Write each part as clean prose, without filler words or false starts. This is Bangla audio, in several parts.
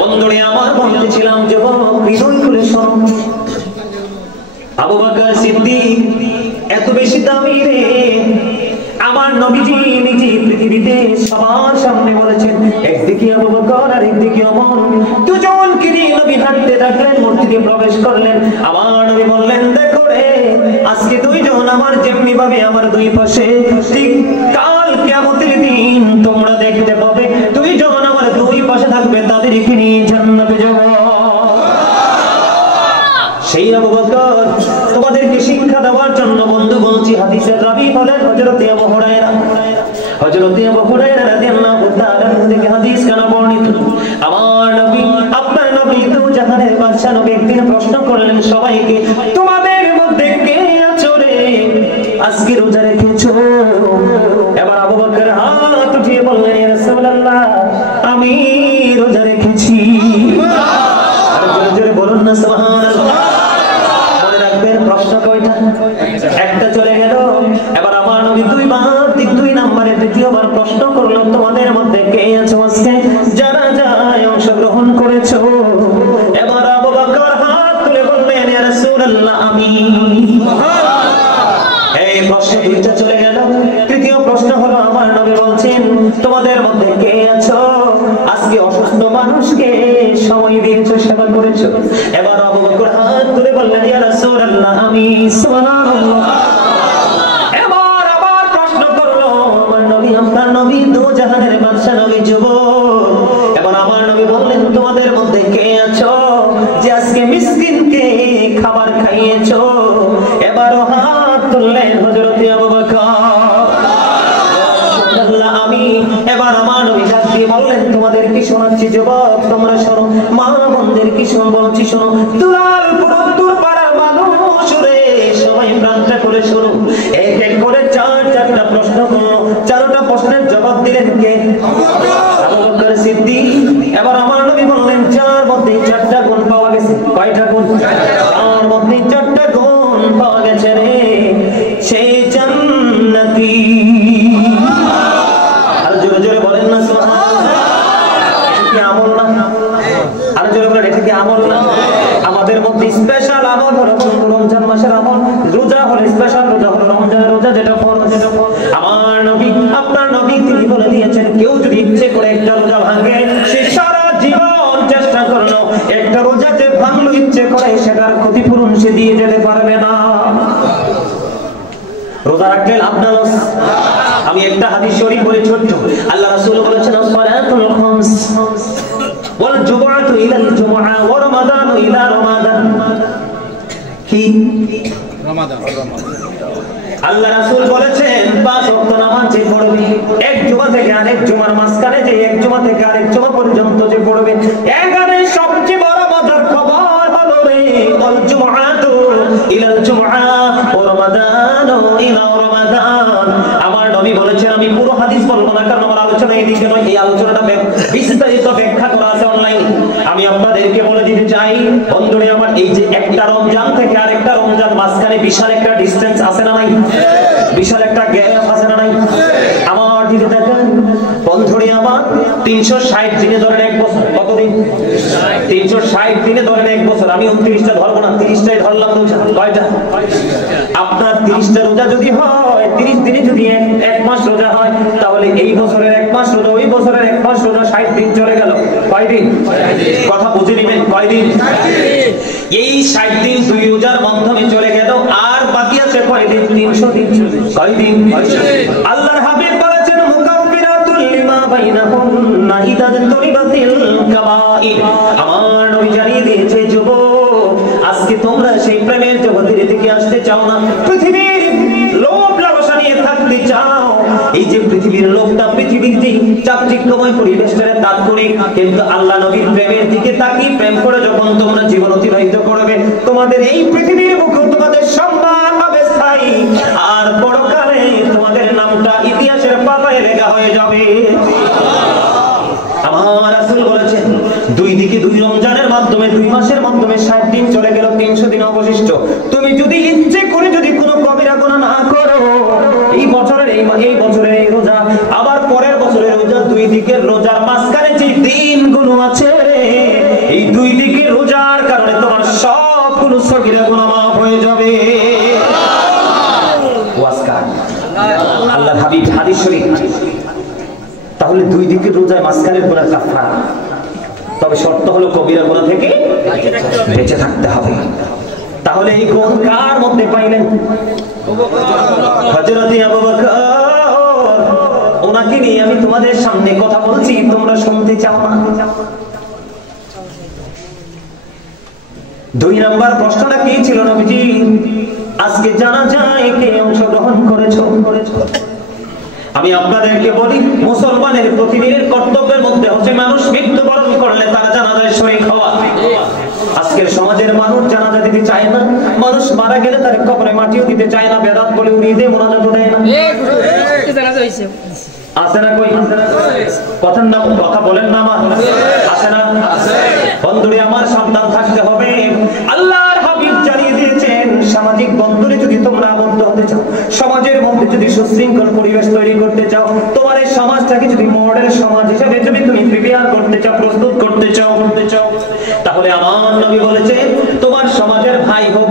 বন্ধুরে আমার বলতেছিলাম যুবক হৃদয় খুলে শোনো, আবু বকর সিদ্দিক এত বেশি দামি রে, আমার নবীজি নিজে পৃথিবীতে সবার সামনে বলেছেন, একদিকে আবু বকর আর একদিকে ওমর, দুজনকে নিয়ে নবী হাঁটতে থাকলেন, মসজিদে প্রবেশ করলেন। আমার নবী বললেন, দেখো রে, আজকে দুইজন আমার যেমনি ভাবে আমার দুই পাশে, ঠিক কাল কিয়ামতের দিন তোমরা দেখতে পাবে দুইজন আমার দুই পাশে থাকবে, তাদেরকে নিয়ে জান্নাতে যাব। সেই আবু বকর তোমাদেরকে শিক্ষা দেওয়ার জন্য বন্ধু বলছি, হাদিসের রাবী হলেন হযরত আবু হুরায়রা। হযরত আবু হুরায়রা রাদিয়াল্লাহু তাআলা থেকে হাদিস কেন বর্ণিত, আমার নবী আপনার নবী তো জাহানের বাদশা নবী একদিন প্রশ্ন করলেন সবাইকে, তোমাদের মধ্যে কে আছো রে আজকে রোজা রেখেছো? এবার আবু বকর হাত উঠিয়ে বললেন, ইয়া রাসূলুল্লাহ আমি রোজা রেখেছি। আর জোরে জোরে বলুন না সুবহানাল্লাহ। প্রশ্ন কয়টা? একটা চলে গেল। এবার আমার নবী দুই নম্বরে দ্বিতীয়বার প্রশ্ন করলো, তোমাদের মধ্যে কে আছো আজকে যারা যায় অংশগ্রহণ করেছো? এবার আবু বকর হাত তুলে বললেন, ইয়া রাসূলুল্লাহ আমি। এই প্রশ্ন দুইটা চলে গেল। তৃতীয় প্রশ্ন হলো, আমার নবী বলছেন, তোমাদের মধ্যে কে আছো আজকে অসুস্থ মানুষকে সময় দিয়েছো, সেবা করেছো? এবার আবু বকর হাত তুলে বললেন, ইয়া রাসূলুল্লাহ আমি। সুবহানাল্লাহ। এবার আবার প্রশ্ন করলো আমার নবী, আপনার নবী দু জাহানের বাদশা নবী যুবক। এবার আমার নবী বললেন, তোমাদের মধ্যে কে আছো যে আজকে মিসকিনকে খাবার খাইয়েছো? এবার হাত তুললেন হযরত আবু বকর, আমি। এবার আমার নবী ডাক দিয়ে বললেন, তোমাদের কি শোনাচ্ছি যুবক, তোমরা শোনো, মা বোনদের কি বলছি শোনো, দুলাল পুরুত্তর পাড়ার মানুষ রে, সবাই প্রাণটা করে শোনো। এক এক করে চারটা প্রশ্ন করলো, চারটা প্রশ্নের জবাব দিলেন কে? আবু বকর সিদ্দিক। এবার আমার নবী বললেন, চার মধ্যে চারটা গুণ পাওয়া গেছে। কয়টা গুণ? চার মধ্যে চারটা গুণ পাওয়া গেছে রে, সেই জান্নাতি। আর জোরে জোরে বলেন না সুবহানাল্লাহ। এটা কি আমল না? আর জোরে বলেন, এটা কি আমল না? আমাদের মধ্যে স্পেশাল আমল হলো রমজান মাসের আমল। রোজা হলো স্পেশাল, রোজা হলো রমজান রোজা, যেটা ফরজ। আমার নবী আপনার নবী তিনি বলে দিয়েছেন, কেউ যদি ইচ্ছে করে একটা রোজা ভাঙে, সে সারা জীবন চেষ্টা করলো, একটা রোজা যে ভাঙলো ইচ্ছে করে, সেটার ক্ষতিপূরণ সে দিয়ে যেতে পারবে না। রোজা রাখলে লাভ না লস? আমি একটা হাদিস শরীফ বলি ছোট্ট। আল্লাহ রাসূল বলেছেন, সালাতুল খামস ওয়াল জুমআতু ইলাল জুমআ ওয়া রমাদানু ইলা রমাদান। কি রমাদান? আল্লাহ রাসূল বলেছেন, পাঁচ ওয়াক্ত নামাজ যে পড়বে, এক জুমা থেকে আরেক জুমার মাঝখানে যে এক জুমা থেকে আরেক জুমা পর্যন্ত যে পড়বে, এখানে সবচেয়ে বড় মজার খবর হলো রে, ওয়াল জুমআতু ইলাল জুমআ ওয়া রমাদানু ইলা রমাদান। আমার নবী বলেছেন, আমি পুরো হাদিস বলবো না, কারণ আমার আলোচনা এই দিকে নয়, এই আলোচনাটা বিস্তারিত ব্যাখ্যা করা আছে অনলাইনে। আমি আপনাদেরকে বলে দিতে চাই বন্ধুরে আমার, এই যে একটা রমজান থেকে আরেকটা রমজান মাঝখানে বিশাল একটা ডিসটেন্স আছে না নাই? বিশাল একটা গ্যাপ আছে না নাই? আমার দিকে দেখেন বন্ধুরে আমার, 360 দিনে ধরেন এক বছর। কতদিন? 360 দিনে ধরেন এক বছর। আমি 29টা ধরবো না, 30টাই ধরলাম। কয়টা? আপনার 30টা রোজা যদি হয়, 30 দিনে যদি এক মাস রোজা হয়, তাহলে এই বছরের এক মাস রোজা, ওই বছরের এক মাস রোজা, 60 দিন চলে গেল। কয়দিন? কথা বুঝে নেবেন, কয়দিন? এই 60 দিন দুই রোজার মাধ্যমে চলে গেল, আর বাকি আছে কয়দিন? 300 দিন। কয়দিন? আল্লাহর হাবিব বলেছেন, মুকাফিরাতুল লিমা বাইনাহুন্না ইযা তুরিবাতিল কাবাইর। আমার নবী জানিয়ে দিয়েছে, যুবক আজকে তোমরা সেই প্রেমের জগতের দিকে আসতে চাও না, পৃথিবীর লোভ লালসা নিয়ে থাকতে চাও। এই যে পৃথিবীর লোকটা, পৃথিবীর যে চাকচিক্যময় পরিবেশটারে তাৎক্ষণিক, কিন্তু আল্লাহ নবীর প্রেমের দিকে তাকিয়ে প্রেম করে যখন তোমরা জীবন অতিবাহিত করবে, তোমাদের এই পৃথিবীর মুখে তোমাদের সম্মান হবে স্থায়ী, আর পরকালে তোমাদের নামটা ইতিহাসের পাতায় লেখা হয়ে যাবে। আমার রাসূল বলেছেন, দুই দিকে দুই রমজানের মাধ্যমে, 2 মাসের মাধ্যমে 60 দিন চলে গেল, 300 দিন অবশিষ্ট। তুমি যদি ইচ্ছে করে যদি কোনো কবিরা গুনাহ না করো, এই বছরের এই রোজা, আবার পরের বছরের রোজা, দুই দিকের রোজার মাঝখানে যে দিনগুলো আছে রে, এই দুই দিকে রোজার কারণে তোমার সবগুলো সগীরা গুনাহ মাফ হয়ে যাবে। আল্লাহর হাবিব হাদিস শরীফ। তাহলে দুই দিকে রোজায় মাঝখানের গুনাহ কাফারা, তবে শর্ত হলো কবিরা গুনাহ থেকে বেঁচে থাকতে হবে। তাহলে এই গুণ কার মধ্যে পাইলেন? হযরত আবু বকর। ওনাকে নিয়ে আমি তোমাদের সামনে কথা বলছি, তোমরা শুনতে চাও না? 2 নাম্বার প্রশ্নটা কি ছিল নবীজি? আজকে জানাজায় কে অংশগ্রহণ করেছো? আমি আপনাদেরকে বলি, মুসলমানের প্রতিদিনের কর্তব্যের মধ্যে হচ্ছে মানুষ মৃত্যুবরণ করলে তার জানাজায় শরীক হওয়া। আজকের সমাজের মানুষ জানাজা দিতে চায় না, মানুষ মারা গেলে তার কবরে মাটিও দিতে চায় না, বেদাত বলে উড়িয়ে দিয়ে মোনাজাত দেয় না। আছে না কই? কথার নাম কথা বলেন না আমার আছে না? বন্ধুরে আমার সাবধান থাকতে হবে। আল্লাহর হাবিব জানিয়ে দিয়েছেন, সামাজিক বন্ধনে যদি তোমরা আবদ্ধ হতে চাও, সমাজের মধ্যে যদি সুশৃঙ্খল পরিবেশ তৈরি করতে চাও, তোমার এই সমাজটাকে যদি মডেল সমাজ হিসেবে যদি তুমি প্রিপেয়ার করতে চাও, প্রস্তুত করতে চাও, তাহলে আমার নবী বলেছেন, তোমার সমাজের ভাই হোক,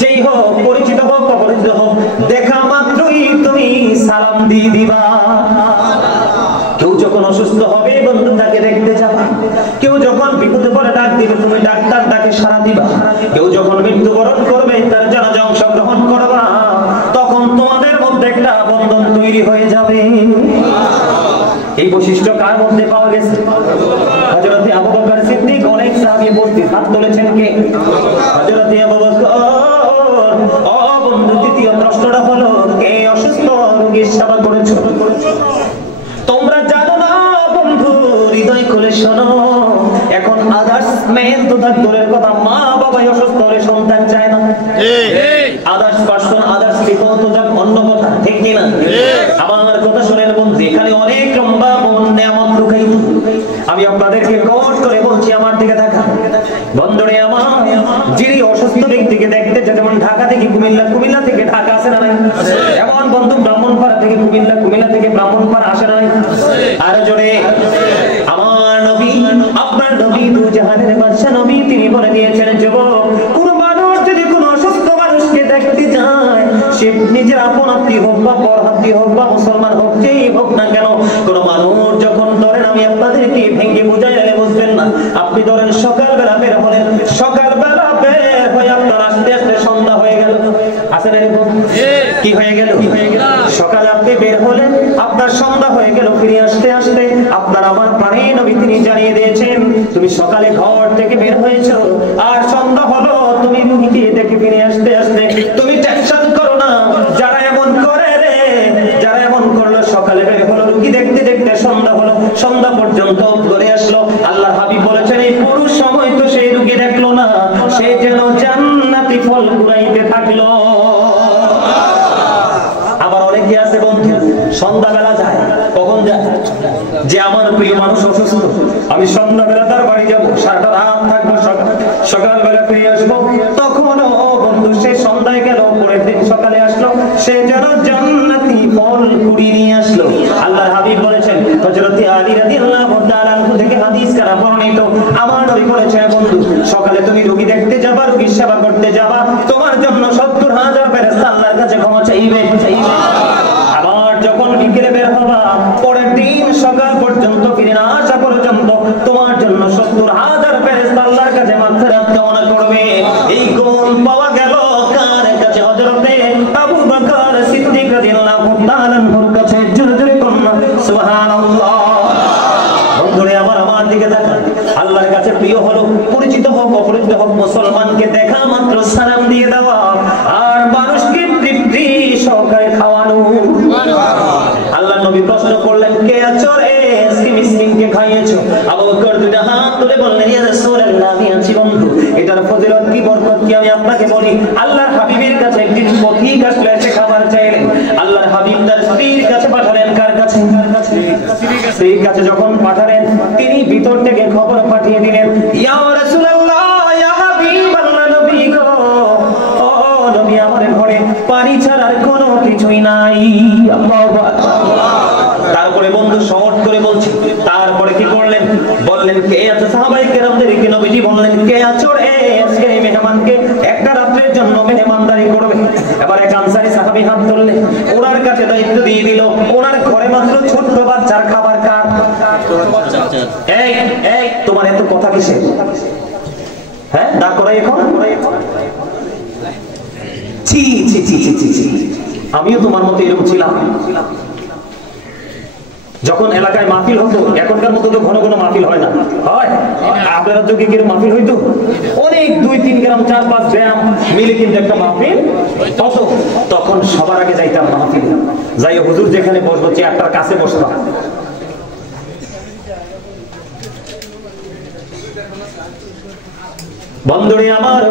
যেই হোক, পরিচিত হোক, অপরিচিত হোক, দেখা মাত্রই তুমি সালাম দিয়ে দিবা। কেউ যখন অসুস্থ হবে বন্ধু তাকে দেখতে যাবা, কেউ যখন বিপদে পড়ে ডাক দিবে তুমি ডাক্তার তাকে সাড়া দিবা, কেউ যখন মৃত্যুবরণ করবে তার জানাজা অংশগ্রহণ করবা, তখন তোমাদের মধ্যে একটা বন্ধন তৈরি হয়ে যাবে। এই বৈশিষ্ট্য কার মধ্যে পাওয়া গেছে? হযরত আবু বকর সিদ্দিক। অনেক সাহাবী উপস্থিত, হাত তুলেছেন কে? হযরত আবু বকর। ও বন্ধু, দ্বিতীয় প্রশ্নটা হলো, কে অসুস্থ রোগীর সেবা করেছো? তোমরা জানো না বন্ধু, হৃদয় খুলে শোনো, এখন আদার্স মেন তো দূরের কথা, মা বাবাই অসুস্থ হলে সন্তান চায় না। আদার্স পার্সন, আদার্স পিপল তো যাক অন্য কথা, ঠিক কিনা? আমার কথা শুনেন বন্ধু, এখানে অনেক লম্বা নেয়ামত লুকাই। আমি আপনাদেরকে কোট করে বলছি, আমার দিকে দেখা বন্ধুরে আমার, যিনি অসুস্থ ব্যক্তিকে দেখতে, যেমন ঢাকা থেকে কুমিল্লা, কুমিল্লা থেকে ঢাকা আসে না নাই? এমন বন্ধু ব্রাহ্মণপাড়া থেকে কুমিল্লা, কুমিল্লা থেকে ব্রাহ্মণপাড়া আসে না নাই? আর জোরে আমার নবী, আপনার নবী, দু জাহানের বাদশা নবী, তিনি বলে দিয়েছেন, যুবক, কোন মানুষ যদি কোন অসুস্থ মানুষকে দেখতে যায়, সে নিজের আপন আত্মীয় হোক বা পর আত্মীয় হোক বা মুসলমান হোক, যেই হোক না কেন, কোন মানুষ যখন ধরেন, আমি আপনাদেরকে ভেঙে বুঝাইলে বুঝবেন না, আপনি ধরেন সকালবেলা বের হলেন, সকালবেলা বের হয়ে আপনার আস্তে আস্তে সন্ধ্যা হয়ে গেল, আসেন এরকম? কি হয়ে গেল? সকালে আপনি বের হলেন, আপনার সন্ধ্যা হয়ে গেল, ফিরে আসতে আসতে আপনার আমার প্রাণের নবী তিনি জানিয়ে দিয়েছেন, তুমি সকালে ঘর থেকে বের হয়েছো আর সন্ধ্যা হলো, তুমি রুগীকে দেখে ফিরে আসতে আসতে তুমি টেনশন করো না। যারা এমন করে রে, যারা এমন করলো, সকালে বের হলো, রুগী দেখতে দেখতে সন্ধ্যা হলো, সন্ধ্যা পর্যন্ত ঘরে আসলো, আল্লাহর হাবিব বলেছেন, এই পুরো সময় তো সেই রুগী দেখলো না, সে যেন জান্নাতি ফল কুড়াইতে থাকলো। আবার অনেকে আছে বন্ধু, সন্ধ্যাবেলা যায়, কখন যায়? যে আমার প্রিয় মানুষ অসুস্থ, আমি সন্ধ্যাবেলা তার বাড়ি যাবো, সারাটা রাত থাকবো, সকালবেলা ফিরে আসবো, তখনও বন্ধু সে সন্ধ্যায় গেল, পরের দিন সকালে আসলো, সে যেন জান্নাতি ফল কুড়িয়ে নিয়ে আসলো। আল্লাহর হাবিব বলেছেন, হযরত আলী রাদিয়াল্লাহু তাআলা আনহু থেকে হাদিস কারা বর্ণিত, আমার নবী বলেছেন, বন্ধু সকালে তুমি রোগী দেখতে যাবা, রোগীর সেবা করতে যাবা, তোমার জন্য 70,000 ফেরেশতা আল্লাহর কাছে ক্ষমা চাইবে। আবার যখন বিকেলে বের হবা, পরের দিন সকাল পর্যন্ত ফিরে না আসা পর্যন্ত তোমার জন্য 70,000 ফেরেশতা আল্লাহর কাছে মাগফিরাত কামনা করবে। এই গুণ পাওয়া গেল কার কাছে? হযরতে আবু বকর সিদ্দিক রাদিয়াল্লাহু তাআলা আনহুর কাছে। জোরে জোরে বলুন সুবহানাল্লাহ। বন্ধুরে আমার দিকে দেখা, আল্লাহর কাছে প্রিয় হলো, পরিচিত হোক অপরিচিত হোক, মুসলমানকে দেখা মাত্র সালাম দিয়ে দেওয়া আর মানুষকে তৃপ্তি সহকারে খাওয়ানো। আল্লাহ নবী প্রশ্ন করলেন, কে আছো রে, মিসকিনকে খাইয়েছো? আবু বকর দুইটা হাত তুলে বললেন, ইয়া রাসূলুল্লাহ, আমি আছি বন্ধু। এটার ফজিলত কি, বরকত কি আমি আপনাকে বলি। আল্লাহর হাবিবের কাছে একদিন পথিক আসলো, এসে খাবার চাইলেন, আল্লাহর হাবিব তার স্ত্রীর কাছে পাঠালেন। কার কাছে? স্ত্রীর কাছে যখন পাঠালেন, তিনি ভিতর থেকে খবর পাঠিয়ে দিলেন, ইয়া রাসূলুল্লাহ, ইয়া হাবিবাল্লাহ, নবী গো, ও নবী, আমার ঘরে পানি ছাড়ার কোনো কিছুই নাই। আল্লাহু আকবার। তারপরে বন্ধু শর্ট করে বলছি, তারপরে কি করলেন? বললেন, কে আছে? সাহাবায়ে কেরামদেরকে নবী নবীজি বললেন, কে আছো রে আজকে এই মেহমানকে একটা রাত্রের জন্য মেহমানদারি করবে? এবার এক আনসারী সাহাবী হাত ধরলেন, ওনার কাছে দায়িত্ব দিয়ে দিল। ওনার ঘরে মাত্র ছোট্ট বাচ্চার খাবার কার? এই এই তোমার এত কথা কিসে? হ্যাঁ দাঁড় করাই এখন। ছি ছি ছি ছি ছি ছি, আমিও তোমার মতো এরকম ছিলাম। যখন এলাকায় মাহফিল হতো, এখনকার মতো তো ঘন ঘন মাহফিল হয় না, হয়? আপনারা যুগে কিরকম মাহফিল হইতো? অনেক 2-3 গ্রাম 4-5 গ্রাম মিলে কিন্তু একটা মাহফিল হতো। তখন সবার আগে যাইতাম মাহফিল, যাই হুজুর যেখানে বসবো চেয়ারটার কাছে বসতাম। বন্ধুরে আমার,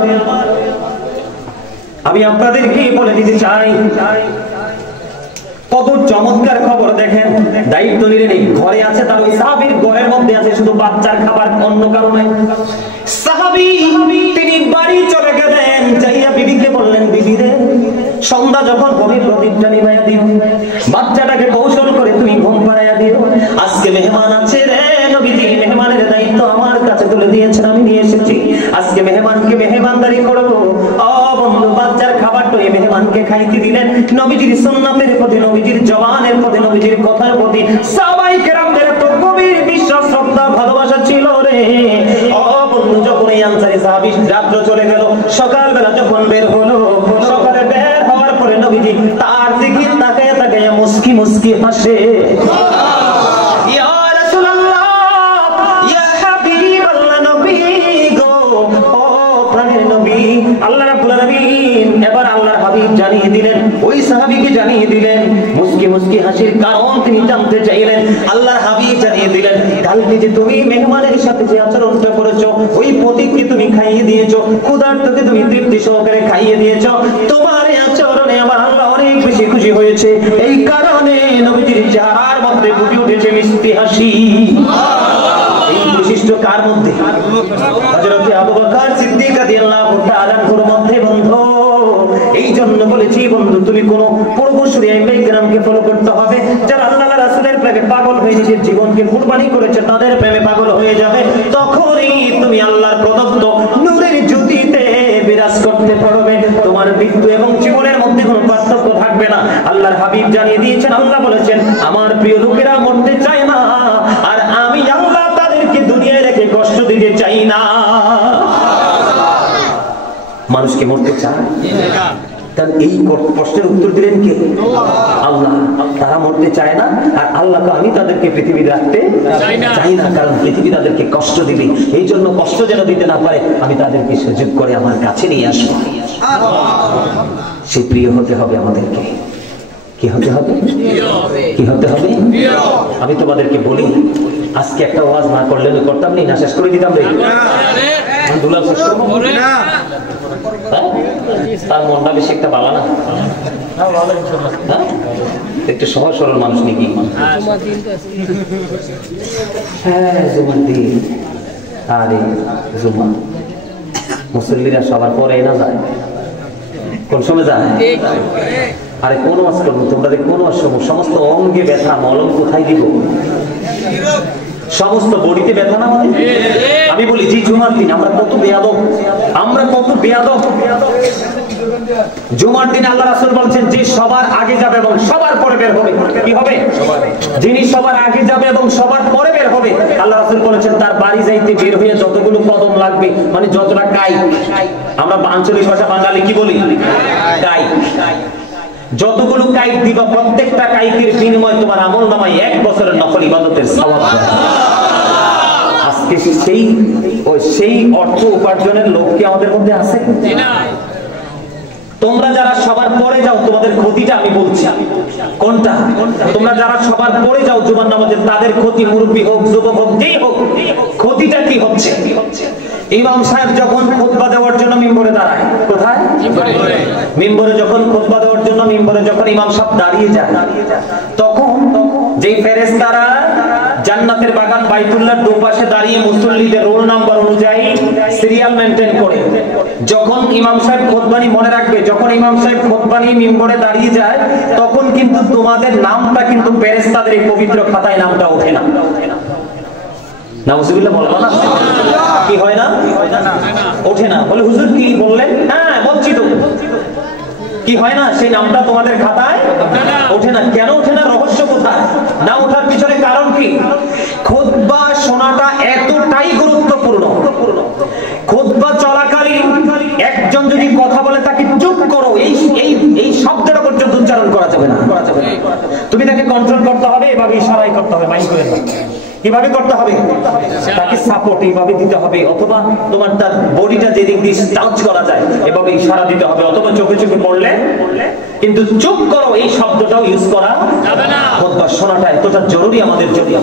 আমি আপনাদেরকে বলে দিতে চাই, কত চমৎকার খবর দেখেন। দায়িত্ব নিলেন, এই ঘরে আছে, তার ওই সাহাবীর ঘরের মধ্যে আছে শুধু বাচ্চার খাবার, অন্য কারণে। সাহাবী তিনি বাড়ি চলে গেলেন, যাইয়া বিবিকে বললেন, বিবি রে সন্ধ্যা যখন হবে প্রদীপটা নিভাইয়া দিও, বাচ্চাটাকে কৌশল করে তুমি ঘুম পাড়াইয়া দিও। আজকে মেহমান আছে রে নবীজি, মেহমানের দায়িত্ব আমার কাছে তুলে দিয়েছেন, আমি নিয়ে এসেছি। আজকে মেহমানকে মেহমানদারি করবো। ও বন্ধু, বাচ্চার খাবারটা এই মেহমানকে খাইতে দিলেন। নবীজির সুন্নাতের প্রতি, নবীজির জবানের প্রতি, নবীজির কথার প্রতি সাহাবায়ে কেরামদের এত গভীর বিশ্বাস, শ্রদ্ধা, ভালোবাসা ছিল রে। ও বন্ধু, যখন এই আনসারী সাহাবী রাত্র চলে গেল, সকালবেলা যখন বের হলো, সকালে বের হওয়ার পরে নবীজি তার দিকে তাকায় তাকায় মুস্কি মুস্কি হাসে। আল্লাহ রাব্বুল আলামিন এবার আল্লাহর হাবিব জানিয়ে দিলেন, ওই সাহাবীকে জানিয়ে দিলেন, মুস্কি মুস্কি হাসির কারণ তিনি জানতে চাইলেন। আল্লাহর হাবিব জানিয়ে দিলেন, কালকে যে তুমি মেহমানের সাথে যে আচরণটা করেছো, ওই পথিককে তুমি খাইয়ে দিয়েছো, ক্ষুধার্তকে তুমি তৃপ্তি সহকারে খাইয়ে দিয়েছো, তোমার এই আচরণে আমার আল্লাহ অনেক বেশি খুশি হয়েছে। এই কারণে নবীজির চেহারার মধ্যে ফুটে উঠেছে মিষ্টি হাসি। এই বৈশিষ্ট্য কার মধ্যে? হযরত আবু বকর সিদ্দিক রাদিয়াল্লাহু তাআলা আনহুর মধ্যে। বন্ধু, এই জন্য বলেছি বন্ধু, তুমি কোন পূর্বসূরি আইমায়ে-কেরামকে ফলো করতে হবে, যারা আল্লাহ রাসূলের প্রেমে পাগল হয়ে নিজের জীবনকে কুরবানি করেছে, তাদের প্রেমে পাগল হয়ে যাবে। তখনই তুমি আল্লাহর প্রদত্ত নূরের জ্যোতিতে বিরাজ করতে পারবে। তোমার মৃত্যু এবং জীবনের মধ্যে কোনো পার্থক্য থাকবে না। আল্লাহর হাবিব জানিয়ে দিয়েছেন, আল্লাহ বলেছেন, আমার প্রিয় লোকেরা মরতে চায় না, আর আমি আল্লাহ তাদেরকে দুনিয়ায় রেখে কষ্ট দিতে চাই না। মানুষকে মরতে চায়, তার এই প্রশ্নের উত্তর দিলেন কে? আল্লাহ। তারা মরতে চায় না, আর আল্লাহকে আমি তাদেরকে পৃথিবীতে রাখতে চাই না, কারণ পৃথিবী তাদেরকে কষ্ট দিবে। এই জন্য কষ্ট যেন দিতে না পারে, আমি তাদেরকে সুযোগ করে আমার কাছে নিয়ে আসবো। সে প্রিয় হতে হবে আমাদেরকে। কি হতে হবে? কি হতে হবে? আমি তোমাদেরকে বলি, আজকে একটা ওয়াজ না করলে করতাম না, শেষ করে দিতাম রে। দুলাল শেষ করবো না, তার মনটা বেশি একটা ভালো না, একটু সহজ সরল মানুষ নাকি? হ্যাঁ, জুমার দিন। আরে জুমা মুসল্লিরা সবার পরে না যায়, কোন সময় যায়? আরে কোন ওয়াজ করবো তোমরা? কোন ওয়াজ করবো? সমস্ত অঙ্গে ব্যথা, মলম কোথায় দিব? সমস্ত বডিতে ব্যথা না আমাদের? আমি বলি, জি জুমার দিন আমরা কত বেয়াদব, আমরা কত বেয়াদব। জুমার দিন আল্লাহ রাসূল বলছেন, যে সবার আগে যাবে এবং সবার পরে বের হবে। কি হবে? যিনি সবার আগে যাবে এবং সবার পরে বের হবে, আল্লাহ রাসূল বলেছেন, তার বাড়ি যাইতে বের হয়ে যতগুলো কদম লাগবে, মানে যতটা কাই, আমরা আঞ্চলিক ভাষা বাঙালি কি বলি? কাই। যতগুলো কাইক দিবা, প্রত্যেকটা কাইকের বিনিময়ে তোমার আমলনামায় 1 বছরের নফল ইবাদতের সওয়াব। আজকে সেই অর্থ উপার্জনের লোক কি আমাদের মধ্যে আছে? তোমরা যারা সবার পরে যাও, তোমাদের ক্ষতিটা আমি বলছি কোনটা। তোমরা যারা সবার পরে যাও জুমার নামাজে, তাদের ক্ষতি, মুরব্বী হোক, যুবক হোক, যেই হোক, ক্ষতিটা কি হচ্ছে? ইমাম সাহেব যখন খুতবা দেওয়ার জন্য মিম্বরে দাঁড়ায়, কোথায়? মিম্বরে যখন খুতবা দেওয়ার জন্য মিম্বরে যখন ইমাম সাহেব দাঁড়িয়ে যায়, তখন যেই ফেরেশতারা জান্নাতের বাগান বাইতুল্লাহর দুপাশে দাঁড়িয়ে মুসল্লিদের রোল নাম্বার অনুযায়ী সিরিয়াল মেইনটেইন করে, যখন ইমাম সাহেব খুতবানি, মনে রাখবে, যখন ইমাম সাহেব খুতবানি মিম্বরে দাঁড়িয়ে যায়, তখন কিন্তু তোমাদের নামটা কিন্তু ফেরেশতাদের এই পবিত্র খাতায় নামটা ওঠে না। নাউজুবিল্লাহ বলবো না? কি হয় না? ওঠে না। বলে হুজুর কি বললেন? হ্যাঁ বলছি তো। কি হয় না সেই নামটা তোমাদের খাতায় ওঠে না? কেন ওঠে না? রহস্য কোথায়? না ওঠার পিছনে কারণ কি? খুতবা শোনাটা এতটাই গুরুত্বপূর্ণ, খুতবা চলাকালীন একজন যদি কথা বলে তাকে চুপ করো, এই শব্দটা পর্যন্ত উচ্চারণ করা যাবে না। তুমি তাকে কন্ট্রোল করতে হবে, এভাবে ইশারাই করতে হবে, মাইন্ড করে কিভাবে করতে হবে? তাকে সাপোর্ট এইভাবে দিতে হবে, অথবা তোমার তার বডিটা যেদিক দিয়ে টাচ করা যায় এভাবে ইশারা দিতে হবে, অথবা চোখে চোখে পড়লে। কিন্তু চুপ করো এই শব্দটাও ইউজ করা যাবে না। খুতবা শোনাটা এতটা জরুরি আমাদের জন্য,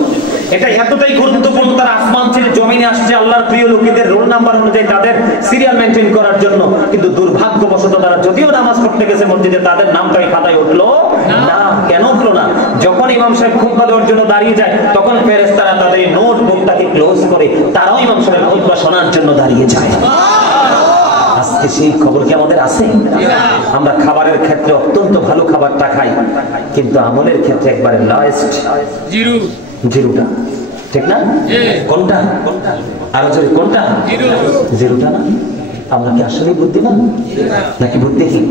এটা এতটাই গুরুত্বপূর্ণ। তারা আসমান ছেড়ে জমিনে আসছে আল্লাহর প্রিয় লোকেদের রোল নাম্বার অনুযায়ী তাদের সিরিয়াল মেইনটেইন করার জন্য। কিন্তু দুর্ভাগ্যবশত তারা যদিও নামাজ পড়তে গেছে মসজিদে, তাদের নামটাই খাতায় উঠলো না। কেন উঠলো না? যখন ইমাম সাহেব খুতবা দেওয়ার জন্য দাঁড়িয়ে যায় তখন ফেরেশতারা তাদের নোটবুকটাকে ক্লোজ করে তারাও ইমাম সাহেবের খুতবা শোনার জন্য দাঁড়িয়ে যায়। আজকে সেই খবর কি আমাদের আছে? আমরা খাবারের ক্ষেত্রে অত্যন্ত ভালো খাবারটা খাই, কিন্তু আমলের ক্ষেত্রে একবারে লাস্ট জিরোটা, ঠিক না? কোনটা? আরো জোরে কোনটা? জিরোটা না? আমরা কি আসলে বুদ্ধিমান নাকি বুদ্ধিহীন?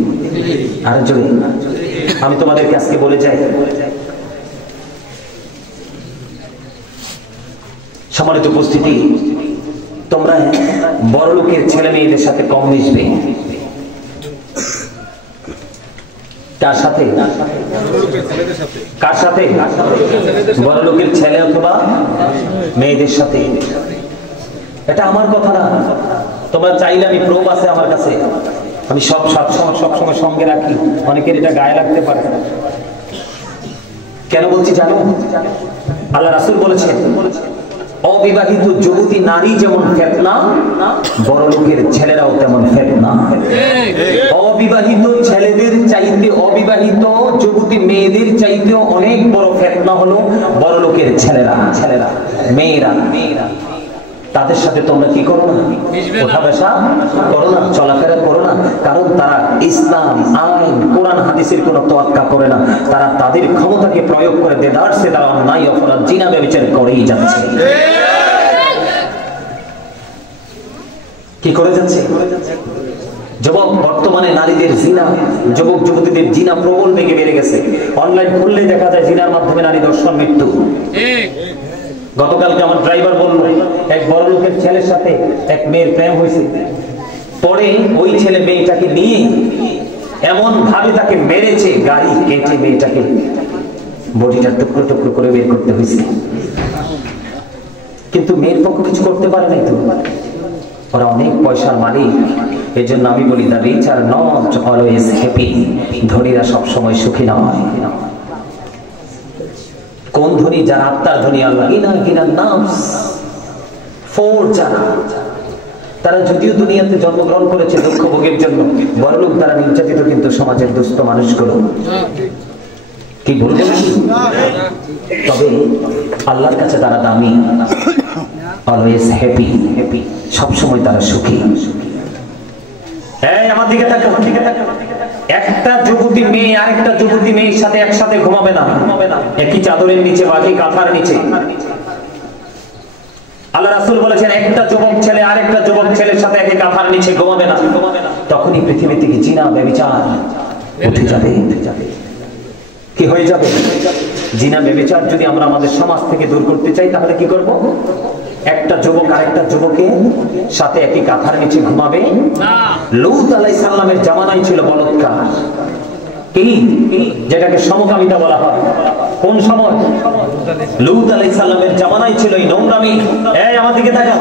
আরো জোরে। আমি তোমাদেরকে আজকে বলে যাই, সম্মানিত উপস্থিতি, তোমরা বড় লোকের ছেলে মেয়েদের সাথে কম মিশবে। কার সাথে? কার সাথে? বড় লোকের ছেলে অথবা মেয়েদের সাথে। এটা আমার কথা না, তোমরা চাইলে আমি প্রুফ আছে আমার কাছে, আমি সবসময় সঙ্গে রাখি। অনেকের এটা গায়ে লাগতে পারে। কেন বলছি জানো? আল্লাহ রাসূল বলেছেন অবিবাহিত যুবতী নারী যেমন ফিতনা, বড় লোকের ছেলেরাও তেমন ফিতনা। অবিবাহিত ছেলেদের চাইতে অবিবাহিত যুবতী মেয়েদের চাইতেও অনেক বড় ফিতনা হলো বড় লোকের ছেলেরা, মেয়েরা। তাদের সাথে তোমরা কি করো না? কথা বসা করো না, চলাফেরা করো না। কারণ তারা ইসলাম, আইন, কোরআন, হাদিসের কোনো তোয়াক্কা করে না। তারা তাদের ক্ষমতাকে প্রয়োগ করে দেদারসে তারা অন্যায়, অপরাধ, জিনা ব্যভিচার করেই যাচ্ছে। কি করে যাচ্ছে? যুবক, বর্তমানে নারীদের জিনা, যুবক যুবতীদের জিনা প্রবল বেগে বেড়ে গেছে। অনলাইন খুললে দেখা যায় জিনার মাধ্যমে নারী ধর্ষণ, মৃত্যু। গতকালকে আমার ড্রাইভার বলল এক বড় লোকের ছেলের সাথে এক মেয়ের প্রেম হয়েছে। পরে ওই ছেলে মেয়েটাকে নিয়ে এমন ভাবে তাকে মেরেছে, গাড়ি কেটে মেয়েটাকে বডিটা টুকরো টুকরো করে বের করতে হয়েছে। কিন্তু মেয়ের পক্ষ কিছু করতে পারে নাই। তো ওরা অনেক পয়সার মালিক। এই জন্য আমি বলি, the rich are not always happy. ধনীরা সবসময় সুখী নয়। কোন ধনী? যারা আত্মার ধনী। আল্লাহ যারা, তারা যদিও দুনিয়াতে জন্মগ্রহণ করেছে দুঃখ ভোগের জন্য, বড়লোক তারা নির্যাতিত, কিন্তু সমাজের দুস্থ মানুষগুলো কি বলবে? তবে আল্লাহর কাছে তারা দামি, অলওয়েজ হ্যাপি, সবসময় তারা সুখী। এই আমার দিকে তাকাও। একটা যুবতী মেয়ে আরেকটা যুবতী মেয়ের সাথে একসাথে ঘুমাবে না, একই চাদরের নিচে বা একই কাঁথার নিচে। আল্লাহ রাসূল বলেছেন একটা যুবক ছেলে আরেকটা যুবক ছেলের সাথে একই কাঁথার নিচে ঘুমাবে না। তখনই পৃথিবী থেকে জিনা, ব্যভিচার উঠে যাবে। কি হয়ে যাবে? জিনা, ব্যভিচার যদি আমরা আমাদের সমাজ থেকে দূর করতে চাই তাহলে কি করব? একটা যুবক আরেকটা যুবকের সাথে একই কাঁথার নিচে ঘুমাবে না। লূত আলাইহিস সালামের জামানায় ছিল বলৎকার, যেটাকে সমকামিতা বলা হয়। কোন সময়? লূত আলাইহিস সালামের জামানায় ছিল এই নোংরামি। এই আমার দিকে তাকাও।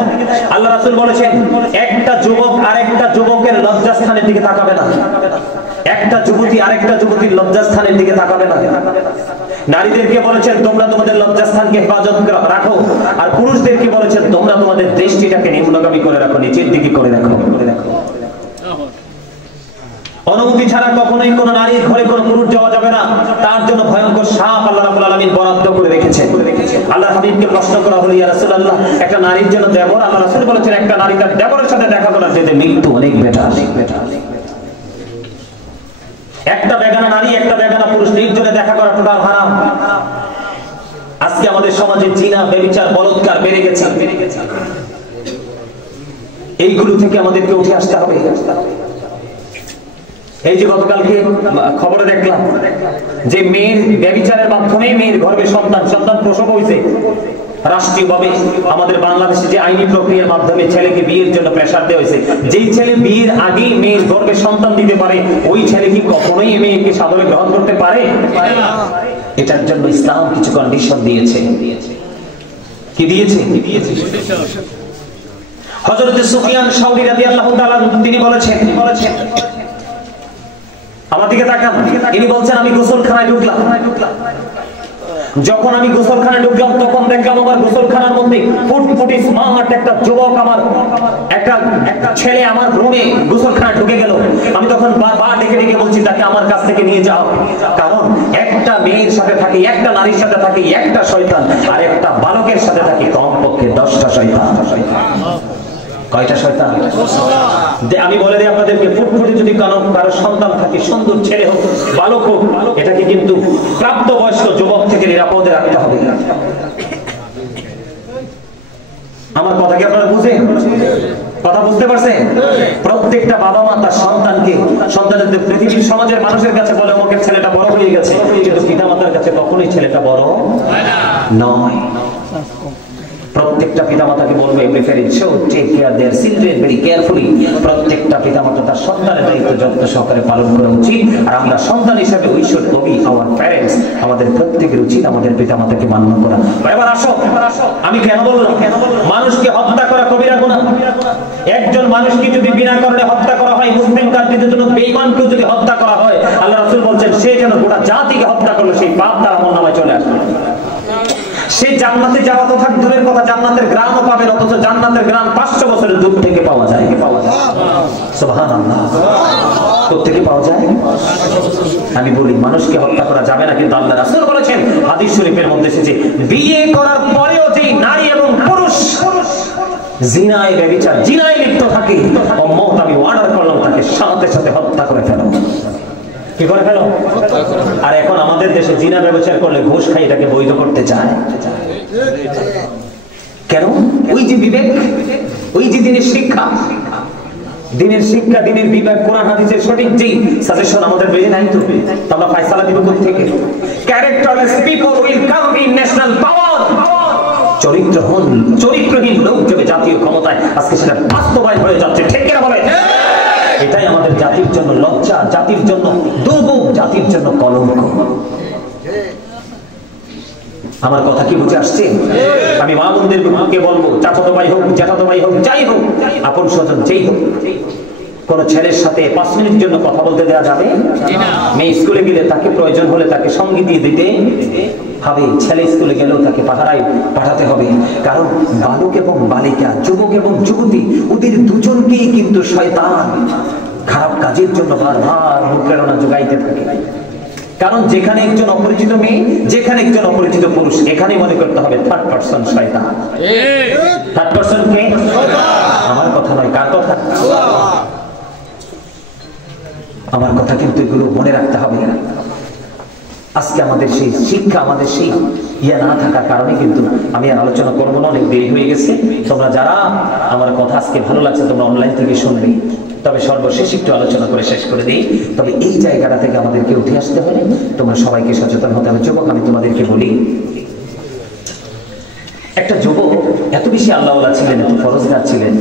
আল্লাহ রাসূল বলেছেন একটা যুবক আরেকটা যুবকের লজ্জাস্থানের দিকে তাকাবে না, একটা যুবতী আরেকটা যুবতীর লজ্জাস্থানের দিকে তাকাবে না। নারীদেরকে বলেছেন তোমরা তোমাদের লজ্জাস্থানকে হেফাজত রাখো, আর পুরুষদেরকে বলেছেন তোমরা তোমাদের দৃষ্টিটাকে নিম্নগামী করে রাখো, নিচের দিকে করে রাখো। অনুমতি ছাড়া কখনোই কোন নারীর ঘরে কোন পুরুষ যাওয়া যাবে না। তার জন্য ভয়ঙ্কর সাপ আল্লাহ রাব্বুল আলামিন বরাদ্দ করে রেখেছেন। আল্লাহ হাবিবকে প্রশ্ন করা হলো, ইয়া রাসূলুল্লাহ, একটা নারীর জন্য দেবর, আল্লাহ রাসূল বলেছেন একটা নারী তার দেবরের সাথে দেখা করার চেয়ে মৃত্যু অনেক বেটার। একটা বেগানা নারী একটা বেগানা পুরুষ নির্জনে দেখা করা টোটাল হারাম। আজকে আমাদের সমাজে জিনা, ব্যভিচার, বলৎকার বেড়ে গেছে। এইগুলো থেকে আমাদেরকে উঠে আসতে হবে। এই যে গতকালকে খবরে দেখলাম যে মেয়ের ব্যভিচারের মাধ্যমে মেয়ের গর্ভে সন্তান প্রসব হয়েছে। রাষ্ট্রীয়ভাবে আমাদের বাংলাদেশে যে আইনি প্রক্রিয়ার মাধ্যমে ছেলেকে বিয়ের জন্য প্রেসার দেওয়া হয়েছে, যেই ছেলে বিয়ের আগেই মেয়ের গর্ভে সন্তান দিতে পারে, ওই ছেলে কি কখনোই মেয়েকে সাদরে গ্রহণ করতে পারে? এটার জন্য ইসলাম কিছু কন্ডিশন দিয়েছে। কি দিয়েছে? হযরত সুফিয়ান সাউরি রাদিয়াল্লাহু তাআলা তিনি বলেছেন, আমার দিকে তাকান, তিনি বলছেন আমি গোসলখানায় ঢুকলাম। যখন আমি গোসলখানায় ঢুকলাম তখন দেখলাম আমার গোসলখানার মধ্যে ফুটফুটি স্মার্ট একটা যুবক, আমার একটা ছেলে আমার রুমে গোসলখানায় ঢুকে গেল। আমি তখন বারবার ডেকে বলছি তাকে আমার কাছ থেকে নিয়ে যাও, কারণ একটা মেয়ের সাথে থাকি, একটা নারীর সাথে থাকি একটা শয়তান, আর একটা বালকের সাথে থাকি কমপক্ষে 10টা শয়তান। কয়টা শয়তান? আমি বলে দিই আপনাদেরকে, ফুটফুটে যদি কারো সন্তান থাকে, সুন্দর ছেলে হোক বালক হোক, এটাকে কিন্তু প্রাপ্তবয়স্ক যুবক থেকে নিরাপদে রাখতে হবে। আমার কথা কি আপনারা বুঝেন? কথা বুঝতে পারছেন? প্রত্যেকটা বাবা মা তার সন্তানদের পৃথিবীর সমাজের মানুষের কাছে বলে অমুকের ছেলেটা বড় হয়ে গেছে, কিন্তু পিতা মাতার কাছে কখনোই ছেলেটা বড় নয়। প্রত্যেকটা পিতামাতাকে বলবো প্রত্যেকটা পিতামাতা তার সন্তানের দায়িত্ব যত্ন সহকারে পালন করা উচিত। আর আমরা সন্তান হিসেবে ঈশ্বর কবি আওয়ার প্যারেন্টস, আমাদের প্রত্যেকের উচিত আমাদের পিতামাতাকে মান্য করা। এবার আসো, আমি কেন বললাম মানুষকে হত্যা করা কবিরা গুনাহ? একজন মানুষকে যদি বিনা কারণে হত্যা করা হয়, মুসলিম কান্ট্রিতে জন্য বেঈমানকে যদি হত্যা করা হয়, আল্লাহ রাসূল বলছেন সে যেন গোটা জাতিকে হত্যা করলো, সেই পাপ তার আমলনামায় চলে আসবে। সে জান্নাতে যাওয়া তো থাক দূরের কথা, জান্নাতের গ্রামও পাবে, অথচ জান্নাতের গ্রাম 500 বছরের দূর থেকে পাওয়া যায়। সুবহানাল্লাহ, কোত্থেকে পাওয়া যায়? আমি বলি মানুষকে হত্যা করা যাবে না, কিন্তু আল্লাহ রাসূল বলেছেন হাদিস শরীফের মধ্যে এসেছে, বিয়ে করার পরেও যে নারী এবং পুরুষ জিনায় ব্যভিচার জিনায় লিপ্ত থাকে, উম্মত আমি অর্ডার করলাম তাকে সাথে সাথে হত্যা করে ফেলো। কি করে ফেলো? আর এখন আমাদের দেশে জিনা ব্যবচার করলে ঘুষ খাই এটাকে বৈধ করতে চায়। কেন? ওই যে বিবেক, ওই যে দিনের শিক্ষা, দিনের বিবেক, কোরআন হাদিসের সঠিক যে সাজেশন আমাদের বেজে নাই, তো আমরা ফয়সালা দিব কোথা থেকে? Characterless people will come in national power. চরিত্রহীন লোক যাবে জাতীয় ক্ষমতায়, আজকে সেটা বাস্তবায়ন হয়ে যাচ্ছে। ঠিক কিনা বলে? এটাই আমাদের জাতির জন্য লজ্জা, জাতির জন্য দুর্ভোগ, জাতির জন্য কলঙ্ক। আমার কথা কি বুঝে আসছে? আমি মা বোনদেরকে বলবো, চাচাতো ভাই হোক, জ্যাঠাতো ভাই হোক, যাই হোক, আপন স্বজন যেই হোক, কোন ছেলের সাথে 5 মিনিট জন্য কথা বলতে দেওয়া যাবে না। মেয়ে স্কুলে গেলে তাকে প্রয়োজন হলে তাকে সঙ্গী দিয়ে দিতে হবে, ছেলে স্কুলে গেলেও তাকে পাহারায় পাঠাতে হবে। কারণ বালক এবং বালিকা, যুবক এবং যুবতী, ওদের দুজনকেই কিন্তু শয়তান খারাপ কাজের জন্য বারবার অনুপ্রেরণা যোগাইতে থাকে। কারণ যেখানে একজন অপরিচিত মেয়ে, যেখানে একজন অপরিচিত পুরুষ, এখানে মনে করতে হবে থার্ড পারসন শয়তান। থার্ড পারসন কে? আমার কথা নয়, কার কথা? আমার কথা কিন্তু এগুলো মনে রাখতে হবে। আজকে আমাদের সেই শিক্ষা, আমাদের সেই না থাকার কারণে কিন্তু আমি আর আলোচনা করবো না, অনেক দেরি হয়ে গেছে। তোমরা যারা আমার কথা আজকে ভালো লাগছে তোমরা অনলাইন থেকে শুনবে, তবে সর্বশেষ একটু আলোচনা করে শেষ করে দিই। তবে এই জায়গাটা থেকে আমাদেরকে উঠে আসতে হলে তোমরা সবাইকে সচেতন হতে হবে। যুবক আমি তোমাদেরকে বলি, একটা যুবক এত বেশি আল্লাহওয়ালা ছিলেন, এত ফরজগার ছিলেন,